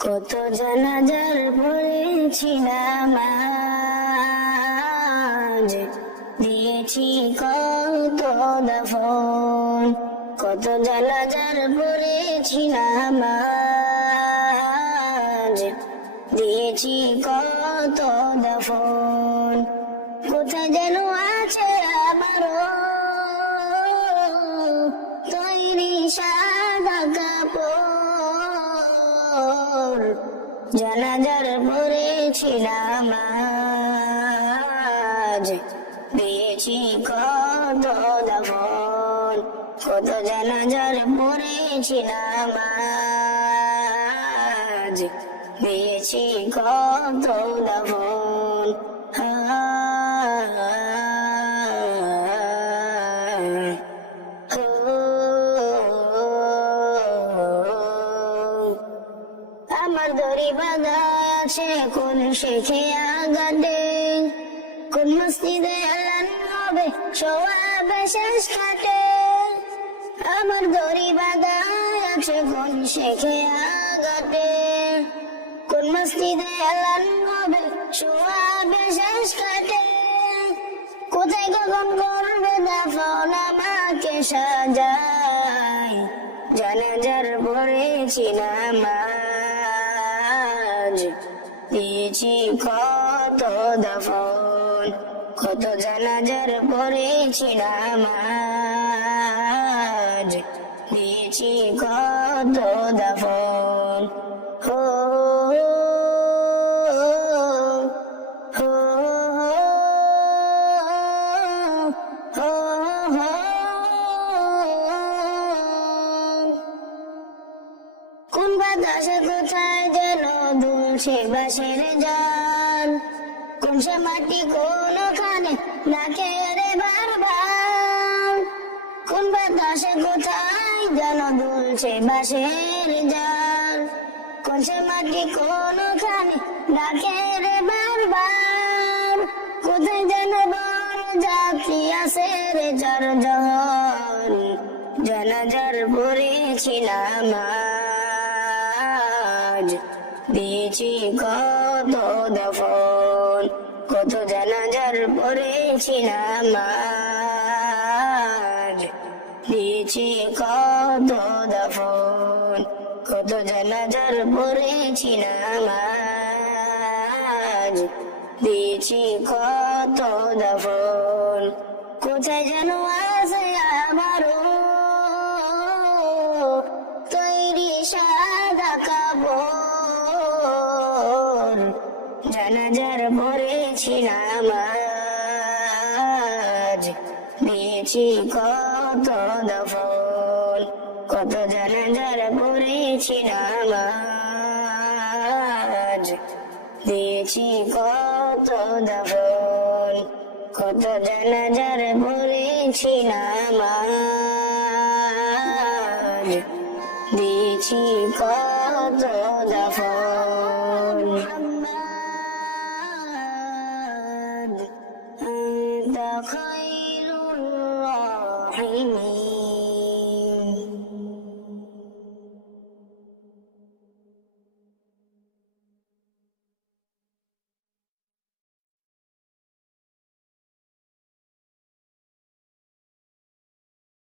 কত জানাজার পড়েছিলাম আজ। দিয়েছি কত দফন। কত জানাজার পড়েছিলাম আজ। দিয়েছি কত দফন। কাপড় জানাজার পড়েছিলাম আজ। দিয়েছি কত দফন কত জানাজার পড়েছিলাম আজ। দিয়েছি কত দফন আমার দড়ি কোন শেখে আগাডে কোন মসজিদে এলান হবে শেষ কাটে আমার দড়ি বাঁধা আছে, কোন শেখে আগাডে কোন মসজিদে এলান হবে শেষ কাটে কোথায় কখন করবে দাফন আমাকে সাজায়? জানাজার পড়েছিলাম আজ দিয়েছি কত দাফন কত জানাজার পড়েছি নামাজ। দিয়েছি কত দাফন কোন বাতাসে কোথায় যেন দুলছে বাসের জান কোন সে মাটি কোনখানে ডাকে রে বারবার? কোন বাতাসে কোথায় যেন দুলছে বাসের জান কোন সে মাটি কোনখানে ডাকে রে বারবার? কোথায় যেন বড় জাতি আছে রে জর জহর জানাজার পড়েছিলাম আজ দিয়েছি কত দফন, কত জানাজার পড়েছিলাম আজ দিয়েছি কত দফন, কত জানাজার পড়েছিলাম আজ দিয়েছি কত দফন, কোথায় যেন আছে পড়েছিলাম আজ। দিয়েছি কত দফন, কত জানাজার পড়েছিলাম আজ। দিয়েছি কত দফন, কত জানাজার পড়েছিলাম আজ। দিয়েছি কত দফন তখন